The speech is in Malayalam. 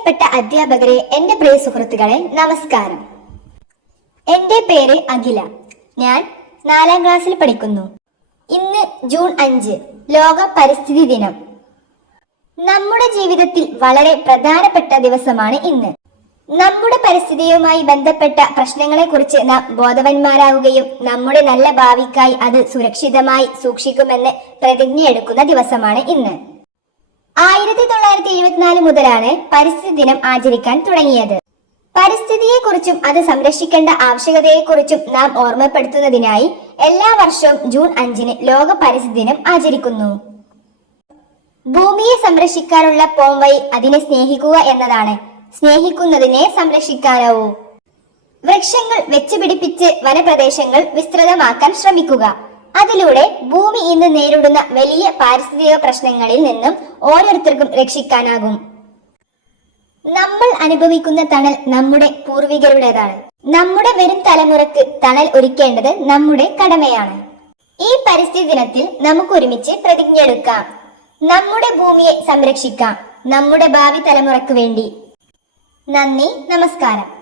പ്രിയപ്പെട്ട അധ്യാപകരെ എന്റെ പ്രിയ സുഹൃത്തുക്കളെ നമസ്കാരം. എന്റെ പേര് അഖില. ഞാൻ നാലാം ക്ലാസ്സിൽ പഠിക്കുന്നു. ഇന്ന് ജൂൺ അഞ്ച് ലോക പരിസ്ഥിതി ദിനം. നമ്മുടെ ജീവിതത്തിൽ വളരെ പ്രധാനപ്പെട്ട ദിവസമാണ് ഇന്ന്. നമ്മുടെ പരിസ്ഥിതിയുമായി ബന്ധപ്പെട്ട പ്രശ്നങ്ങളെക്കുറിച്ച് നാം ബോധവന്മാരാകുകയും നമ്മുടെ നല്ല ഭാവിക്കായി അത് സുരക്ഷിതമായി സൂക്ഷിക്കുമെന്ന് പ്രതിജ്ഞയെടുക്കുന്ന ദിവസമാണ് ഇന്ന്. ആയിരത്തി തൊള്ളായിരത്തി എഴുപത്തിനാല് മുതലാണ് പരിസ്ഥിതി ദിനം ആചരിക്കാൻ തുടങ്ങിയത്. പരിസ്ഥിതിയെക്കുറിച്ചും അത് സംരക്ഷിക്കേണ്ട ആവശ്യകതയെക്കുറിച്ചും നാം ഓർമ്മപ്പെടുത്തുന്നതിനായി എല്ലാ വർഷവും ജൂൺ അഞ്ചിന് ലോക പരിസ്ഥിതി ദിനം ആചരിക്കുന്നു. ഭൂമിയെ സംരക്ഷിക്കാനുള്ള പോംവഴി അതിനെ സ്നേഹിക്കുക എന്നതാണ്. സ്നേഹിക്കുന്നതിനെ സംരക്ഷിക്കാനാവൂ. വൃക്ഷങ്ങൾ വെച്ചുപിടിപ്പിച്ച് വനപ്രദേശങ്ങൾ വിസ്തൃതമാക്കാൻ ശ്രമിക്കുക. അതിലൂടെ ഭൂമി ഇന്ന് നേരിടുന്ന വലിയ പാരിസ്ഥിതിക പ്രശ്നങ്ങളിൽ നിന്നും ഓരോരുത്തർക്കും രക്ഷിക്കാനാകും. നമ്മൾ അനുഭവിക്കുന്ന തണൽ നമ്മുടെ പൂർവികരുടേതാണ്. നമ്മുടെ വരും തലമുറയ്ക്ക് തണൽ ഒരുക്കേണ്ടത് നമ്മുടെ കടമയാണ്. ഈ പരിസ്ഥിതി ദിനത്തിൽ നമുക്ക് ഒരുമിച്ച് പ്രതിജ്ഞയെടുക്കാം. നമ്മുടെ ഭൂമിയെ സംരക്ഷിക്കാം. നമ്മുടെ ഭാവി തലമുറയ്ക്ക് വേണ്ടി. നന്ദി നമസ്കാരം.